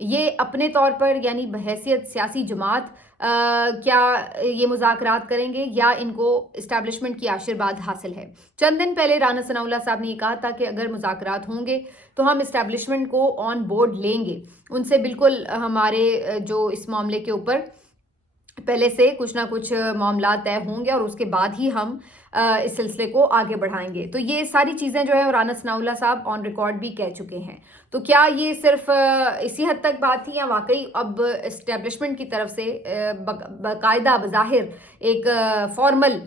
یہ اپنے طور پر یعنی بحیثیت سیاسی جماعت کیا یہ مذاکرات کریں گے یا ان کو اسٹیبلشمنٹ کی آشرواد حاصل ہے؟ چند دن پہلے رانا ثناء اللہ صاحب نے یہ کہا تھا کہ اگر مذاکرات ہوں گے تو ہم اسٹیبلشمنٹ کو آن بورڈ لیں گے، ان سے بالکل ہمارے جو اس معاملے کے اوپر پہلے سے کچھ نہ کچھ معاملات طے ہوں گے اور اس کے بعد ہی ہم اس سلسلے کو آگے بڑھائیں گے۔ تو یہ ساری چیزیں جو ہے رانا ثناء اللہ صاحب آن ریکارڈ بھی کہہ چکے ہیں۔ تو کیا یہ صرف اسی حد تک بات تھی یا واقعی اب اسٹیبلشمنٹ کی طرف سے باقاعدہ بظاہر ایک فارمل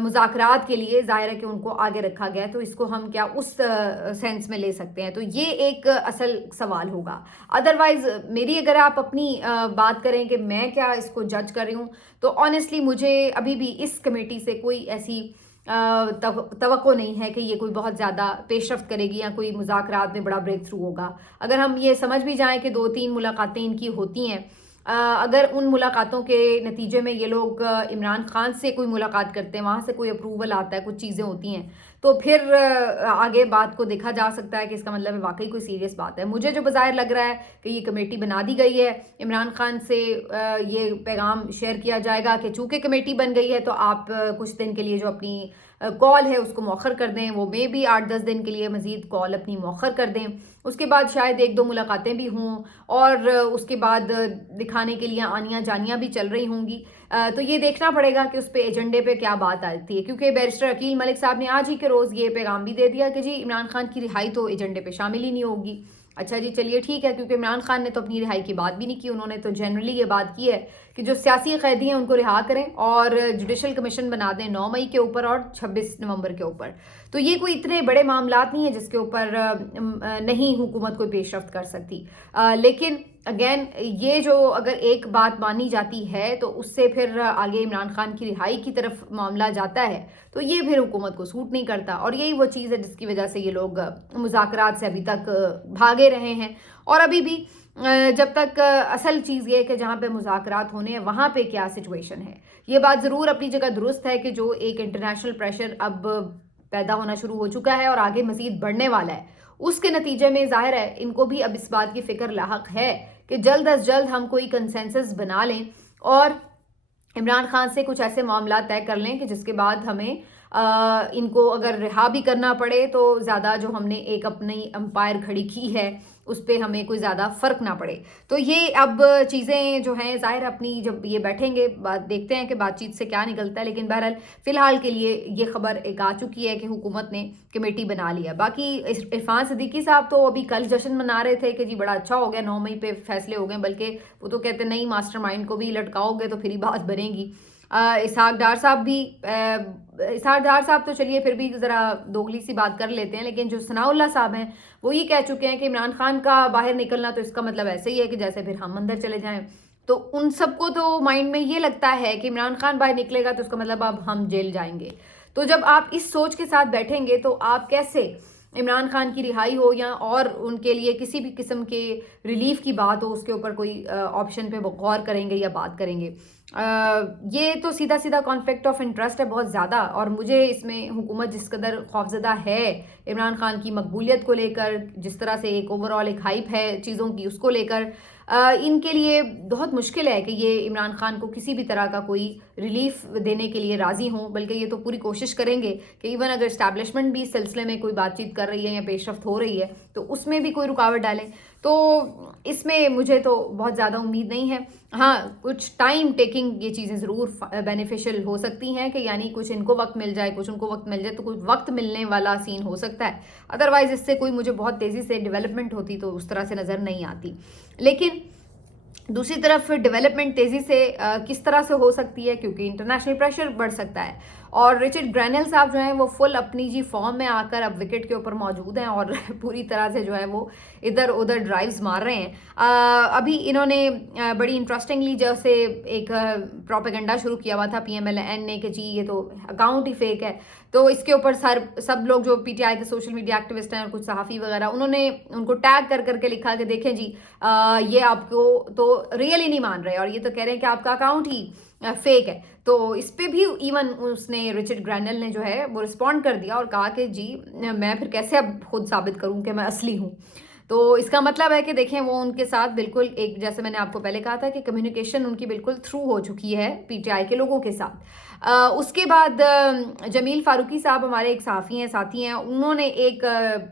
مذاکرات کے لیے ظاہر ہے کہ ان کو آگے رکھا گیا ہے، تو اس کو ہم کیا اس سینس میں لے سکتے ہیں؟ تو یہ ایک اصل سوال ہوگا۔ ادروائز میری اگر آپ اپنی بات کریں کہ میں کیا اس کو جج کر رہی ہوں، تو آنیسٹلی مجھے ابھی بھی اس کمیٹی سے کوئی ایسی توقع نہیں ہے کہ یہ کوئی بہت زیادہ پیش رفت کرے گی یا کوئی مذاکرات میں بڑا بریک تھرو ہوگا۔ اگر ہم یہ سمجھ بھی جائیں کہ 2-3 ملاقاتیں ان کی ہوتی ہیں، اگر ان ملاقاتوں کے نتیجے میں یہ لوگ عمران خان سے کوئی ملاقات کرتے ہیں، وہاں سے کوئی اپروول آتا ہے، کچھ چیزیں ہوتی ہیں، تو پھر آگے بات کو دیکھا جا سکتا ہے کہ اس کا مطلب ہے واقعی کوئی سیریس بات ہے۔ مجھے جو بظاہر لگ رہا ہے کہ یہ کمیٹی بنا دی گئی ہے، عمران خان سے یہ پیغام شیئر کیا جائے گا کہ چونکہ کمیٹی بن گئی ہے تو آپ کچھ دن کے لیے جو اپنی کال ہے اس کو مؤخر کر دیں، وہ میں بھی 8-10 دن کے لیے مزید کال اپنی مؤخر کر دیں، اس کے بعد شاید 1-2 ملاقاتیں بھی ہوں اور اس کے بعد دکھانے کے لیے آنیاں جانیاں بھی چل رہی ہوں گی۔ تو یہ دیکھنا پڑے گا کہ اس پہ ایجنڈے پہ کیا بات آتی ہے، کیونکہ بیرسٹر عقیل ملک صاحب نے آج ہی کے روز یہ پیغام بھی دے دیا کہ جی عمران خان کی رہائی تو ایجنڈے پہ شامل ہی نہیں ہوگی۔ اچھا جی چلیے ٹھیک ہے، کیونکہ عمران خان نے تو اپنی رہائی کی بات بھی نہیں کی، انہوں نے تو جنرلی یہ بات کی ہے کہ جو سیاسی قیدی ہیں ان کو رہا کریں اور جوڈیشل کمیشن بنا دیں 9 مئی کے اوپر اور 26 نومبر کے اوپر۔ تو یہ کوئی اتنے بڑے معاملات نہیں ہیں جس کے اوپر نہیں حکومت کوئی پیش رفت کر سکتی، لیکن اگین یہ جو اگر ایک بات مانی جاتی ہے تو اس سے پھر آگے عمران خان کی رہائی کی طرف معاملہ جاتا ہے تو یہ پھر حکومت کو سوٹ نہیں کرتا، اور یہی وہ چیز ہے جس کی وجہ سے یہ لوگ مذاکرات سے ابھی تک بھاگے رہے ہیں۔ اور ابھی بھی جب تک اصل چیز یہ ہے کہ جہاں پہ مذاکرات ہونے ہیں وہاں پہ کیا سچویشن ہے، یہ بات ضرور اپنی جگہ درست ہے کہ جو ایک انٹرنیشنل پریشر اب پیدا ہونا شروع ہو چکا ہے اور آگے مزید بڑھنے والا ہے، اس کے نتیجے میں ظاہر ہے ان کو بھی اب اس بات کی فکر لاحق ہے کہ جلد از جلد ہم کوئی کنسنسس بنا لیں اور عمران خان سے کچھ ایسے معاملات طے کر لیں کہ جس کے بعد ہمیں ان کو اگر رہا بھی کرنا پڑے تو زیادہ جو ہم نے ایک اپنی امپائر کھڑی کی ہے اس پہ ہمیں کوئی زیادہ فرق نہ پڑے۔ تو یہ اب چیزیں جو ہیں ظاہر اپنی جب یہ بیٹھیں گے بات دیکھتے ہیں کہ بات چیت سے کیا نکلتا ہے، لیکن بہرحال فی الحال کے لیے یہ خبر ایک آ چکی ہے کہ حکومت نے کمیٹی بنا لیا۔ باقی عرفان صدیقی صاحب تو ابھی کل جشن منا رہے تھے کہ جی بڑا اچھا ہو گیا 9 مئی پہ فیصلے ہو گئے، بلکہ وہ تو کہتے ہیں نہیں ماسٹر مائنڈ کو بھی لٹکاؤ گے تو پھر ہی بات بنے گی۔ اسحاق ڈار صاحب تو چلیے پھر بھی ذرا دوگلی سی بات کر لیتے ہیں، لیکن جو ثناء اللہ صاحب ہیں وہ یہ کہہ چکے ہیں کہ عمران خان کا باہر نکلنا تو اس کا مطلب ایسے ہی ہے کہ جیسے پھر ہم اندر چلے جائیں۔ تو ان سب کو تو مائنڈ میں یہ لگتا ہے کہ عمران خان باہر نکلے گا تو اس کا مطلب اب ہم جیل جائیں گے۔ تو جب آپ اس سوچ کے ساتھ بیٹھیں گے تو آپ کیسے عمران خان کی رہائی ہو یا اور ان کے لیے کسی بھی قسم کے ریلیف کی بات ہو اس کے اوپر کوئی آپشن پہ غور کریں گے یا بات کریں گے؟ یہ تو سیدھا سیدھا کانفلکٹ آف انٹرسٹ ہے بہت زیادہ، اور مجھے اس میں حکومت جس قدر خوفزدہ ہے عمران خان کی مقبولیت کو لے کر، جس طرح سے ایک اوور آل ایک ہائپ ہے چیزوں کی اس کو لے کر، ان کے لیے بہت مشکل ہے کہ یہ عمران خان کو کسی بھی طرح کا کوئی ریلیف دینے کے لیے راضی ہوں، بلکہ یہ تو پوری کوشش کریں گے کہ ایون اگر اسٹیبلشمنٹ بھی اس سلسلے میں کوئی بات چیت کر رہی ہے یا پیش رفت ہو رہی ہے تو اس میں بھی کوئی رکاوٹ ڈالیں۔ تو اس میں مجھے تو بہت زیادہ امید نہیں ہے۔ ہاں کچھ ٹائم ٹیکنگ یہ چیزیں ضرور بینیفیشل ہو سکتی ہیں کہ یعنی کچھ ان کو وقت مل جائے کچھ ان کو وقت مل جائے، تو کچھ وقت ملنے والا سین ہو سکتا ہے، ادروائز اس سے کوئی مجھے بہت تیزی سے ڈیولپمنٹ ہوتی تو اس طرح سے نظر نہیں آتی۔ لیکن دوسری طرف ڈیولپمنٹ تیزی سے کس طرح سے ہو سکتی ہے، کیونکہ انٹرنیشنل پریشر بڑھ سکتا ہے، اور رچرڈ گرینل صاحب جو ہیں وہ فل اپنی جی فارم میں آ کر اب وکٹ کے اوپر موجود ہیں اور پوری طرح سے جو ہے وہ ادھر ادھر ڈرائیوز مار رہے ہیں۔ ابھی انہوں نے بڑی انٹرسٹنگلی جیسے ایک پروپیگنڈا شروع کیا ہوا تھا PMLN نے کہ جی یہ تو اکاؤنٹ ہی فیک ہے، تو اس کے اوپر سب لوگ جو PTI کے سوشل میڈیا ایکٹیوسٹ ہیں اور کچھ صحافی وغیرہ انہوں نے ان کو ٹیگ کر کے لکھا کہ دیکھیں جی یہ آپ کو تو ریئلی نہیں مان رہے اور یہ تو کہہ رہے ہیں کہ آپ کا اکاؤنٹ ہی فیک ہے۔ تو اس پہ بھی ایون اس نے رچرڈ گرینل نے جو ہے وہ رسپونڈ کر دیا اور کہا کہ جی میں پھر کیسے اب خود ثابت کروں کہ میں اصلی ہوں۔ تو اس کا مطلب ہے کہ دیکھیں وہ ان کے ساتھ بالکل ایک, جیسے میں نے آپ کو پہلے کہا تھا کہ کمیونیکیشن ان کی بالکل تھرو ہو چکی ہے پی ٹی آئی کے لوگوں کے ساتھ. اس کے بعد جمیل فاروقی صاحب ہمارے ایک صحافی ہیں, ساتھی ہیں, انہوں نے ایک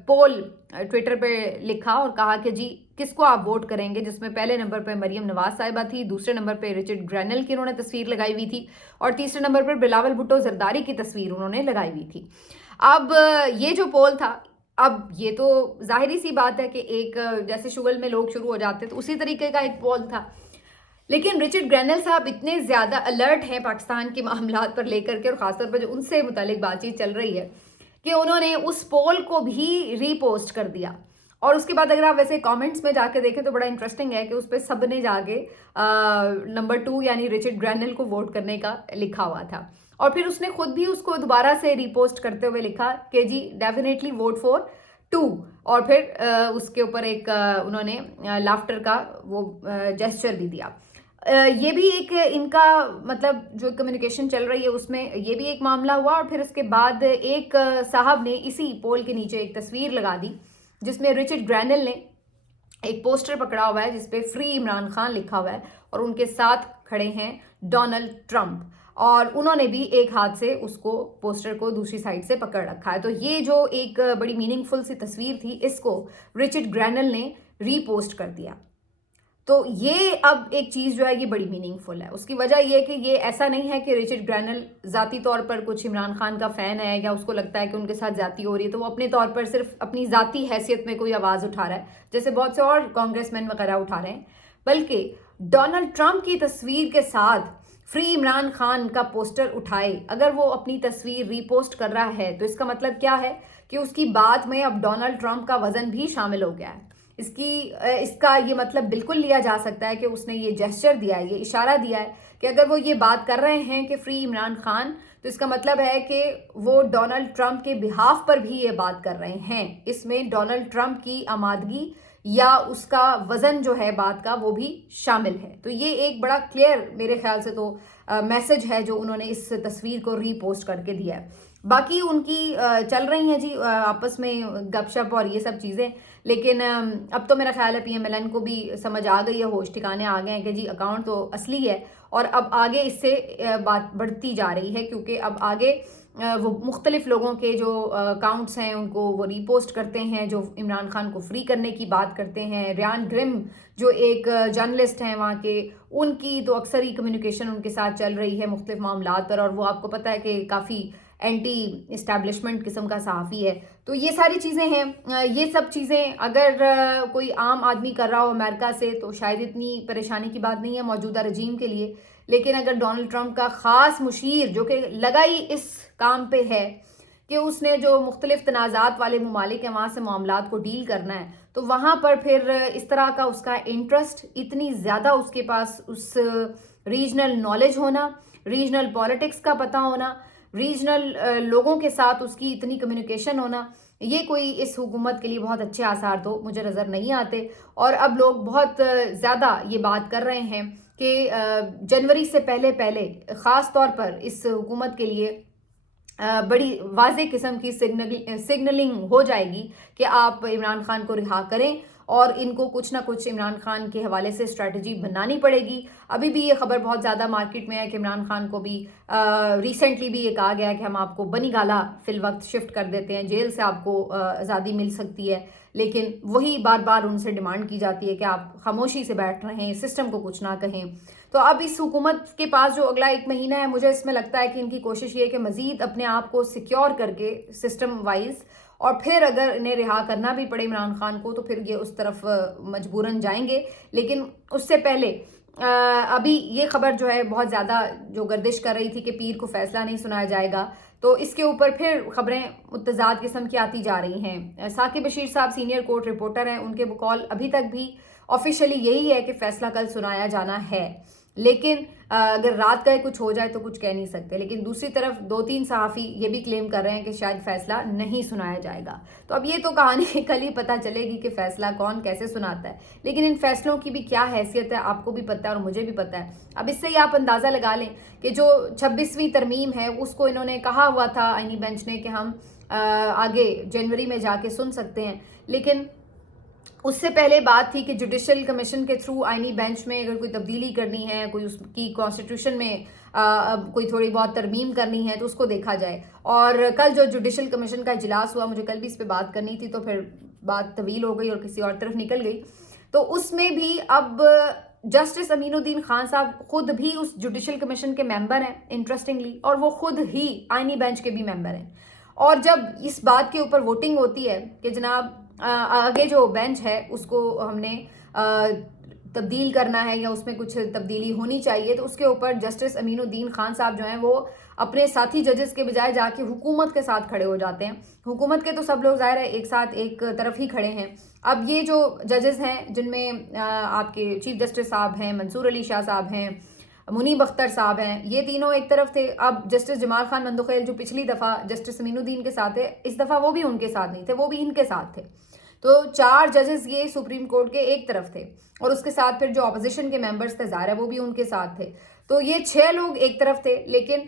پول ٹویٹر پہ لکھا اور کہا کہ جی کس کو آپ ووٹ کریں گے, جس میں پہلے نمبر پہ مریم نواز صاحبہ تھی, دوسرے نمبر پہ رچرڈ گرینل کی انہوں نے تصویر لگائی ہوئی تھی, اور تیسرے نمبر پر بلاول بھٹو زرداری کی تصویر انہوں نے لگائی ہوئی تھی. اب یہ جو پول تھا, اب یہ تو ظاہری سی بات ہے کہ ایک جیسے شغل میں لوگ شروع ہو جاتے تو اسی طریقے کا ایک پول تھا, لیکن رچرڈ گرینل صاحب اتنے زیادہ الرٹ ہیں پاکستان کے معاملات پر لے کر کے, اور خاص طور پر جو ان سے متعلق بات چیت چل رہی ہے, کہ انہوں نے اس پول کو بھی ری پوسٹ کر دیا. اور اس کے بعد اگر آپ ویسے کامنٹس میں جا کے دیکھیں تو بڑا انٹرسٹنگ ہے کہ اس پہ سب نے جا کے نمبر 2 یعنی رچرڈ گرینل کو ووٹ کرنے کا لکھا ہوا تھا. اور پھر اس نے خود بھی اس کو دوبارہ سے ری پوسٹ کرتے ہوئے لکھا کہ جی ڈیفینیٹلی ووٹ فور 2, اور پھر اس کے اوپر ایک انہوں نے لافٹر کا وہ جیسچر بھی دیا. یہ بھی ایک ان کا مطلب جو کمیونیکیشن چل رہی ہے اس میں یہ بھی ایک معاملہ ہوا. اور پھر اس کے بعد ایک صاحب نے اسی پول کے نیچے ایک تصویر لگا دی جس میں رچرڈ گرینل نے ایک پوسٹر پکڑا ہوا ہے جس پہ فری عمران خان لکھا ہوا ہے, اور ان کے ساتھ کھڑے ہیں ڈونلڈ ٹرمپ, اور انہوں نے بھی ایک ہاتھ سے اس کو پوسٹر کو دوسری سائڈ سے پکڑ رکھا ہے. تو یہ جو ایک بڑی میننگ فل سی تصویر تھی, اس کو رچرڈ گرینل نے ری پوسٹ کر دیا. تو یہ اب ایک چیز جو ہے یہ بڑی میننگ فل ہے. اس کی وجہ یہ کہ یہ ایسا نہیں ہے کہ رچرڈ گرینل ذاتی طور پر کچھ عمران خان کا فین ہے یا اس کو لگتا ہے کہ ان کے ساتھ زیادتی ہو رہی ہے تو وہ اپنے طور پر صرف اپنی ذاتی حیثیت میں کوئی آواز اٹھا رہا ہے جیسے بہت سے اور کانگریس مین وغیرہ اٹھا رہے ہیں, بلکہ ڈونلڈ ٹرمپ کی تصویر کے ساتھ فری عمران خان کا پوسٹر اٹھائے اگر وہ اپنی تصویر ری پوسٹ کر رہا ہے تو اس کا مطلب کیا ہے کہ اس کی بات میں اب ڈونلڈ ٹرمپ کا وزن بھی شامل ہو گیا ہے. اس کا یہ مطلب بالکل لیا جا سکتا ہے کہ اس نے یہ جیسچر دیا ہے, یہ اشارہ دیا ہے کہ اگر وہ یہ بات کر رہے ہیں کہ فری عمران خان, تو اس کا مطلب ہے کہ وہ ڈونلڈ ٹرمپ کے بہاف پر بھی یہ بات کر رہے ہیں. اس میں ڈونلڈ ٹرمپ کی آمادگی یا اس کا وزن جو ہے بات کا وہ بھی شامل ہے. تو یہ ایک بڑا کلیئر میرے خیال سے تو میسج ہے جو انہوں نے اس تصویر کو ری پوسٹ کر کے دیا ہے. باقی ان کی چل رہی ہیں جی آپس میں گپ شپ اور یہ سب چیزیں, لیکن اب تو میرا خیال ہے پی ایم ایل این کو بھی سمجھ آ گئی ہے, ہوش ٹھکانے آ گئے ہیں کہ جی اکاؤنٹ تو اصلی ہے, اور اب آگے اس سے بات بڑھتی جا رہی ہے کیونکہ اب آگے وہ مختلف لوگوں کے جو اکاؤنٹس ہیں ان کو وہ ری پوسٹ کرتے ہیں جو عمران خان کو فری کرنے کی بات کرتے ہیں. ریان گرم جو ایک جرنلسٹ ہیں وہاں کے, ان کی تو اکثر ہی کمیونیکیشن ان کے ساتھ چل رہی ہے مختلف معاملات پر, اور وہ آپ کو پتہ ہے کہ کافی اینٹی اسٹیبلشمنٹ قسم کا صحافی ہے. تو یہ ساری چیزیں ہیں, یہ سب چیزیں اگر کوئی عام آدمی کر رہا ہو امریکہ سے تو شاید اتنی پریشانی کی بات نہیں ہے موجودہ رجیم کے لیے, لیکن اگر ڈونلڈ ٹرمپ کا خاص مشیر جو کہ لگائی اس کام پہ ہے کہ اس نے جو مختلف تنازعات والے ممالک ہیں وہاں سے معاملات کو ڈیل کرنا ہے, تو وہاں پر پھر اس طرح کا اس کا انٹرسٹ, اتنی زیادہ اس کے پاس اس ریجنل نالج ہونا, ریجنل پالیٹکس کا پتہ ہونا, ریجنل لوگوں کے ساتھ اس کی اتنی کمیونیکیشن ہونا, یہ کوئی اس حکومت کے لیے بہت اچھے آثار تو مجھے نظر نہیں آتے. اور اب لوگ بہت زیادہ یہ بات کر رہے ہیں کہ جنوری سے پہلے خاص طور پر اس حکومت کے لیے بڑی واضح قسم کی سگنلنگ ہو جائے گی کہ آپ عمران خان کو رہا کریں, اور ان کو کچھ نہ کچھ عمران خان کے حوالے سے اسٹریٹجی بنانی پڑے گی. ابھی بھی یہ خبر بہت زیادہ مارکیٹ میں ہے کہ عمران خان کو بھی ریسنٹلی بھی یہ کہا گیا کہ ہم آپ کو بنی گالا فی الوقت شفٹ کر دیتے ہیں, جیل سے آپ کو آزادی مل سکتی ہے, لیکن وہی بار بار ان سے ڈیمانڈ کی جاتی ہے کہ آپ خاموشی سے بیٹھ رہیں, سسٹم کو کچھ نہ کہیں. تو اب اس حکومت کے پاس جو اگلا 1 مہینہ ہے, مجھے اس میں لگتا ہے کہ ان کی کوشش یہ ہے کہ مزید اپنے آپ کو سیکیور کر کے سسٹم وائز, اور پھر اگر انہیں رہا کرنا بھی پڑے عمران خان کو تو پھر یہ اس طرف مجبوراً جائیں گے. لیکن اس سے پہلے ابھی یہ خبر جو ہے بہت زیادہ جو گردش کر رہی تھی کہ پیر کو فیصلہ نہیں سنایا جائے گا, تو اس کے اوپر پھر خبریں متضاد قسم کی آتی جا رہی ہیں. ثاقب بشیر صاحب سینئر کورٹ رپورٹر ہیں, ان کے بقول ابھی تک بھی آفیشلی یہی ہے کہ فیصلہ کل سنایا جانا ہے, لیکن اگر رات کا کچھ ہو جائے تو کچھ کہہ نہیں سکتے. لیکن دوسری طرف 2-3 صحافی یہ بھی کلیم کر رہے ہیں کہ شاید فیصلہ نہیں سنایا جائے گا. تو اب یہ تو کہانی کل ہی پتہ چلے گی کہ فیصلہ کون کیسے سناتا ہے, لیکن ان فیصلوں کی بھی کیا حیثیت ہے آپ کو بھی پتہ ہے اور مجھے بھی پتہ ہے. اب اس سے ہی آپ اندازہ لگا لیں کہ جو 26ویں ترمیم ہے اس کو انہوں نے کہا ہوا تھا آئینی بینچ نے کہ ہم آگے جنوری میں جا کے سن سکتے ہیں, لیکن اس سے پہلے بات تھی کہ جوڈیشل کمیشن کے تھرو آئینی بینچ میں اگر کوئی تبدیلی کرنی ہے، کوئی اس کی کانسٹیٹیوشن میں کوئی تھوڑی بہت ترمیم کرنی ہے تو اس کو دیکھا جائے. اور کل جو جوڈیشل کمیشن کا اجلاس ہوا، مجھے کل بھی اس پہ بات کرنی تھی تو پھر بات طویل ہو گئی اور کسی اور طرف نکل گئی. تو اس میں بھی اب جسٹس امین الدین خان صاحب خود بھی اس جوڈیشل کمیشن کے ممبر ہیں انٹرسٹنگلی، اور وہ خود ہی آئینی بینچ کے بھی ممبر ہیں. اور جب اس بات کے اوپر ووٹنگ ہوتی ہے کہ جناب آگے جو بینچ ہے اس کو ہم نے تبدیل کرنا ہے یا اس میں کچھ تبدیلی ہونی چاہیے، تو اس کے اوپر جسٹس امین الدین خان صاحب جو ہیں وہ اپنے ساتھی ججز کے بجائے جا کے حکومت کے ساتھ کھڑے ہو جاتے ہیں. حکومت کے تو سب لوگ ظاہر ہے ایک ساتھ ایک طرف ہی کھڑے ہیں. اب یہ جو ججز ہیں جن میں آپ کے چیف جسٹس صاحب ہیں، منصور علی شاہ صاحب ہیں، منیب اختر صاحب ہیں، یہ تینوں ایک طرف تھے. اب جسٹس جمال خان مندوخیل جو پچھلی دفعہ جسٹس امین الدین کے ساتھ ہے، اس دفعہ وہ بھی ان کے ساتھ نہیں تھے، وہ بھی ان کے ساتھ تھے. تو 4 ججز یہ سپریم کورٹ کے ایک طرف تھے، اور اس کے ساتھ پھر جو اپوزیشن کے ممبرز تھے ظاہر ہے وہ بھی ان کے ساتھ تھے. تو یہ 6 لوگ ایک طرف تھے، لیکن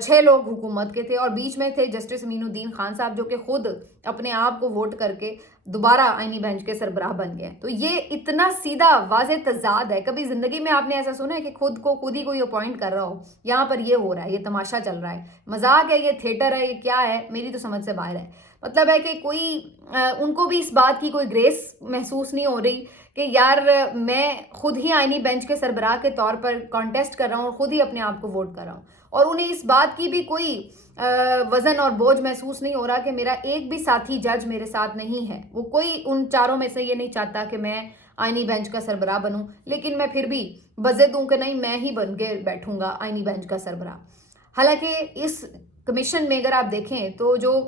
6 لوگ حکومت کے تھے، اور بیچ میں تھے جسٹس امین الدین خان صاحب جو کہ خود اپنے آپ کو ووٹ کر کے دوبارہ آئینی بینچ کے سربراہ بن گئے. تو یہ اتنا سیدھا واضح تضاد ہے. کبھی زندگی میں آپ نے ایسا سنا ہے کہ خود کو خود ہی کوئی اپوائنٹ کر رہا ہو؟ یہاں پر یہ ہو رہا ہے، یہ تماشا چل رہا ہے، مذاق ہے، یہ تھیٹر ہے، یہ کیا ہے، میری تو سمجھ سے باہر ہے. مطلب ہے کہ کوئی ان کو بھی اس بات کی کوئی گریس محسوس نہیں ہو رہی کہ یار میں خود ہی آئینی بینچ کے سربراہ کے طور پر کانٹیسٹ کر رہا ہوں اور خود ہی اپنے آپ کو ووٹ کر رہا ہوں، اور انہیں اس بات کی بھی کوئی وزن اور بوجھ محسوس نہیں ہو رہا کہ میرا ایک بھی ساتھی جج میرے ساتھ نہیں ہے. وہ کوئی ان 4 میں سے یہ نہیں چاہتا کہ میں آئینی بینچ کا سربراہ بنوں، لیکن میں پھر بھی بضد ہوں کہ نہیں، میں ہی بن کے بیٹھوں گا آئینی بینچ کا سربراہ. حالانکہ اس کمیشن میں اگر آپ دیکھیں تو جو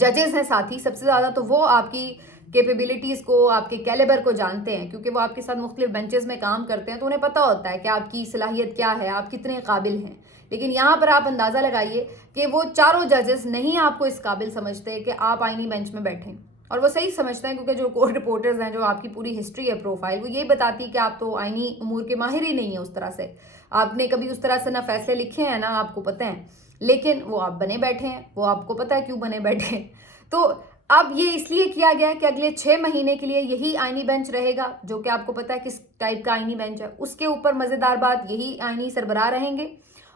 ججز ہیں ساتھی، سب سے زیادہ تو وہ آپ کی کیپیبلٹیز کو، آپ کے کیلیبر کو جانتے ہیں، کیونکہ وہ آپ کے ساتھ مختلف بینچز میں کام کرتے ہیں، تو انہیں پتہ ہوتا ہے کہ آپ کی صلاحیت کیا ہے، آپ کتنے قابل ہیں. لیکن یہاں پر آپ اندازہ لگائیے کہ وہ 4 ججز نہیں آپ کو اس قابل سمجھتے کہ آپ آئینی بینچ میں بیٹھیں. اور وہ صحیح سمجھتے ہیں، کیونکہ جو کورٹ رپورٹرز ہیں، جو آپ کی پوری ہسٹری ہے پروفائل، وہ یہ بتاتی کہ آپ تو آئینی امور کے ماہر ہی نہیں ہیں. اس طرح سے آپ نے کبھی اس طرح سے نہ فیصلے لکھے ہیں نہ آپ کو پتہ ہیں، لیکن وہ آپ بنے بیٹھے ہیں. وہ آپ کو پتہ ہے کیوں بنے بیٹھے ہیں. تو اب یہ اس لیے کیا گیا کہ اگلے 6 مہینے کے لیے یہی آئینی بینچ رہے گا، جو کہ آپ کو پتہ ہے کس ٹائپ کا آئینی بینچ ہے. اس کے اوپر مزیدار بات، یہی آئینی سربراہ رہیں گے.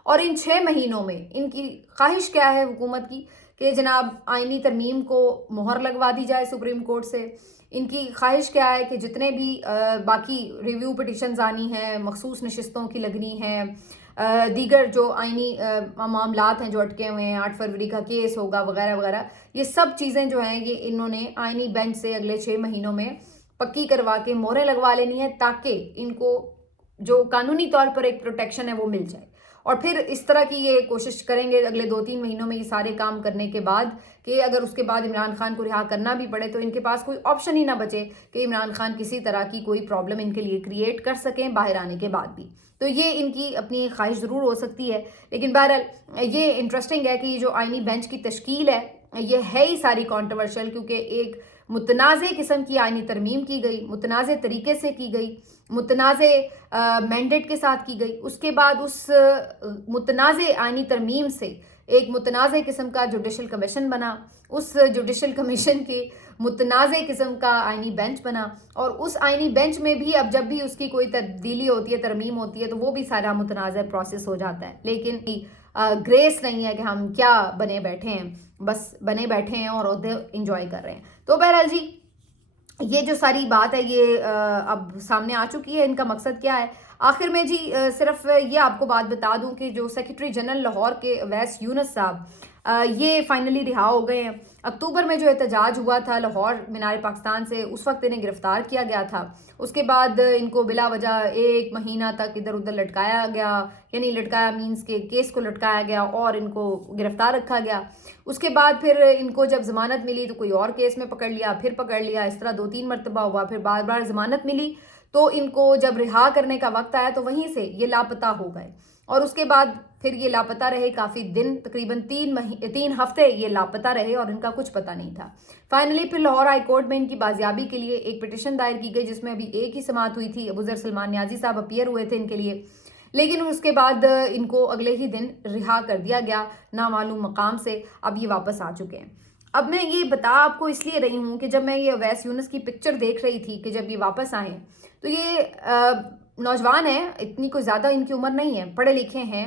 اور ان 6 مہینوں میں ان کی خواہش کیا ہے حکومت کی کہ جناب آئینی ترمیم کو مہر لگوا دی جائے سپریم کورٹ سے. ان کی خواہش کیا ہے کہ جتنے بھی باقی ریویو پٹیشنز آنی ہیں، مخصوص نشستوں کی لگنی ہے، دیگر جو آئینی معاملات ہیں جو اٹکے ہوئے ہیں، 8 فروری کا کیس ہوگا وغیرہ وغیرہ، یہ سب چیزیں جو ہیں یہ انہوں نے آئینی بینچ سے اگلے 6 مہینوں میں پکی کروا کے مہریں لگوا لینی ہے، تاکہ ان کو جو قانونی طور پر ایک پروٹیکشن ہے وہ مل جائے. اور پھر اس طرح کی یہ کوشش کریں گے اگلے 2-3 مہینوں میں یہ سارے کام کرنے کے بعد کہ اگر اس کے بعد عمران خان کو رہا کرنا بھی پڑے تو ان کے پاس کوئی آپشن ہی نہ بچے کہ عمران خان کسی طرح کی کوئی پرابلم ان کے لیے کریٹ کر سکیں باہر آنے کے بعد بھی. تو یہ ان کی اپنی خواہش ضرور ہو سکتی ہے. لیکن بہرحال یہ انٹرسٹنگ ہے کہ یہ جو آئینی بینچ کی تشکیل ہے یہ ہے ہی ساری کانٹروورشل، کیونکہ ایک متنازع قسم کی آئینی ترمیم کی گئی، متنازع طریقے سے کی گئی، متنازع مینڈیٹ کے ساتھ کی گئی. اس کے بعد اس متنازع آئینی ترمیم سے ایک متنازع قسم کا جوڈیشل کمیشن بنا، اس جوڈیشل کمیشن کے متنازع قسم کا آئینی بینچ بنا، اور اس آئینی بینچ میں بھی اب جب بھی اس کی کوئی تبدیلی ہوتی ہے، ترمیم ہوتی ہے، تو وہ بھی سارا متنازع پروسیس ہو جاتا ہے. لیکن گریس نہیں ہے کہ ہم کیا بنے بیٹھے ہیں، بس بنے بیٹھے ہیں اور عہدے انجوائے کر رہے ہیں. تو بہرحال جی یہ جو ساری بات ہے یہ اب سامنے آ چکی ہے. ان کا مقصد کیا ہے آخر میں جی؟ صرف یہ آپ کو بات بتا دوں کہ جو سیکرٹری جنرل لاہور کے اویس یونس صاحب یہ فائنلی رہا ہو گئے ہیں. اکتوبر میں جو احتجاج ہوا تھا لاہور مینار پاکستان سے، اس وقت انہیں گرفتار کیا گیا تھا. اس کے بعد ان کو بلا وجہ 1 مہینہ تک ادھر ادھر لٹکایا گیا، یعنی لٹکایا مینس کے کیس کو لٹکایا گیا اور ان کو گرفتار رکھا گیا. اس کے بعد پھر ان کو جب ضمانت ملی تو کوئی اور کیس میں پکڑ لیا، پھر پکڑ لیا، اس طرح 2-3 مرتبہ ہوا. پھر بار بار ضمانت ملی تو ان کو جب رہا کرنے کا وقت آیا تو وہیں سے یہ لاپتہ ہو گئے. اور اس کے بعد پھر یہ لاپتہ رہے کافی دن، تقریباً 3 ہفتے یہ لاپتہ رہے اور ان کا کچھ پتہ نہیں تھا. فائنلی پھر لاہور ہائی کورٹ میں ان کی بازیابی کے لیے ایک پٹیشن دائر کی گئی، جس میں ابھی ایک ہی سماعت ہوئی تھی. ابوذر سلمان نیازی صاحب اپیئر ہوئے تھے ان کے لیے، لیکن اس کے بعد ان کو اگلے ہی دن رہا کر دیا گیا نامعلوم مقام سے. اب یہ واپس آ چکے ہیں. اب میں یہ بتا آپ کو اس لیے رہی ہوں کہ جب میں یہ اویس یونس کی پکچر دیکھ رہی تھی کہ جب یہ واپس آئے تو یہ نوجوان ہیں، اتنی کوئی زیادہ ان کی عمر نہیں ہے، پڑھے لکھے ہیں،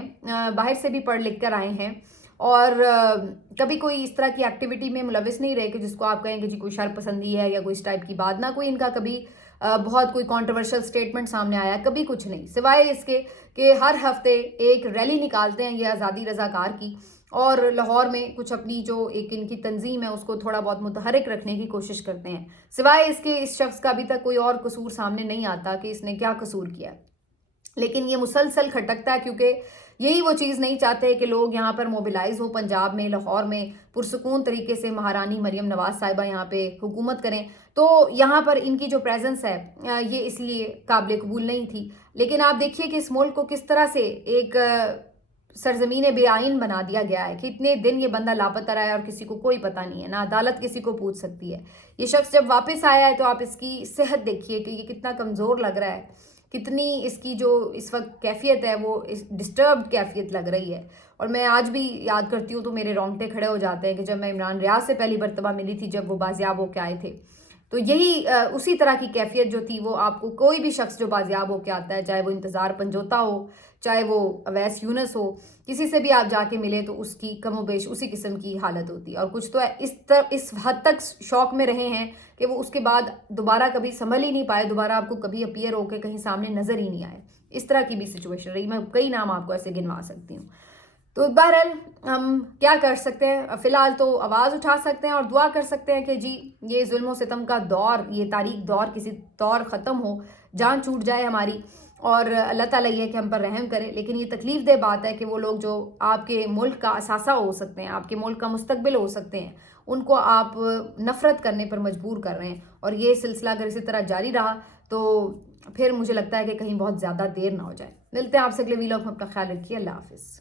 باہر سے بھی پڑھ لکھ کر آئے ہیں، اور کبھی کوئی اس طرح کی ایکٹیویٹی میں ملوث نہیں رہے کہ جس کو آپ کہیں کہ جی کوئی شر پسندی ہے یا کوئی اس ٹائپ کی بات، نہ کوئی ان کا کبھی بہت کوئی کانٹروورشل سٹیٹمنٹ سامنے آیا، کبھی کچھ نہیں، سوائے اس کے کہ ہر ہفتے ایک ریلی نکالتے ہیں یہ آزادی رضاکار کی، اور لاہور میں کچھ اپنی جو ایک ان کی تنظیم ہے اس کو تھوڑا بہت متحرک رکھنے کی کوشش کرتے ہیں، سوائے اس کے اس شخص کا ابھی تک کوئی اور قصور سامنے نہیں آتا کہ اس نے کیا قصور کیا ہے۔ لیکن یہ مسلسل کھٹکتا ہے کیونکہ یہی وہ چیز نہیں چاہتے کہ لوگ یہاں پر موبلائز ہو، پنجاب میں، لاہور میں پرسکون طریقے سے مہارانی مریم نواز صاحبہ یہاں پہ حکومت کریں، تو یہاں پر ان کی جو پریزنس ہے یہ اس لیے قابل قبول نہیں تھی۔ لیکن آپ دیکھیے کہ اس ملک کو کس طرح سے ایک سرزمین بے آئین بنا دیا گیا ہے کہ اتنے دن یہ بندہ لاپتہ رہا ہے اور کسی کو کوئی پتہ نہیں ہے، نہ عدالت کسی کو پوچھ سکتی ہے۔ یہ شخص جب واپس آیا ہے تو آپ اس کی صحت دیکھیے کہ یہ کتنا کمزور لگ رہا ہے، کتنی اس کی جو اس وقت کیفیت ہے وہ ڈسٹربڈ کیفیت لگ رہی ہے۔ اور میں آج بھی یاد کرتی ہوں تو میرے رونگٹے کھڑے ہو جاتے ہیں کہ جب میں عمران ریاض سے پہلی مرتبہ ملی تھی جب وہ بازیاب ہو کے آئے تھے، تو یہی اسی طرح کی کیفیت جو تھی وہ آپ کو کوئی بھی شخص جو بازیاب ہو کے آتا ہے، چاہے وہ انتظار پنجوتا ہو، چاہے وہ اویس یونس ہو، کسی سے بھی آپ جا کے ملے تو اس کی کم و بیش اسی قسم کی حالت ہوتی ہے، اور کچھ تو اس حد تک شوق میں رہے ہیں کہ وہ اس کے بعد دوبارہ کبھی سنبھل ہی نہیں پائے، دوبارہ آپ کو کبھی اپیئر ہو کے کہیں سامنے نظر ہی نہیں آئے۔ اس طرح کی بھی سچویشن رہی، میں کئی نام آپ کو ایسے گنوا سکتی ہوں۔ تو بہرحال ہم کیا کر سکتے ہیں؟ فی الحال تو آواز اٹھا سکتے ہیں اور دعا کر سکتے ہیں کہ جی یہ ظلم و ستم کا دور، یہ تاریک دور کسی طور ختم ہو، جان چھوٹ جائے ہماری، اور اللہ تعالیٰ یہ کہ ہم پر رحم کرے۔ لیکن یہ تکلیف دہ بات ہے کہ وہ لوگ جو آپ کے ملک کا اثاثہ ہو سکتے ہیں، آپ کے ملک کا مستقبل ہو سکتے ہیں، ان کو آپ نفرت کرنے پر مجبور کر رہے ہیں، اور یہ سلسلہ اگر اسی طرح جاری رہا تو پھر مجھے لگتا ہے کہ کہیں بہت زیادہ دیر نہ ہو جائے۔ ملتے ہیں آپ سے اگلے ویلاگ میں، اپنا خیال رکھیے، اللہ حافظ۔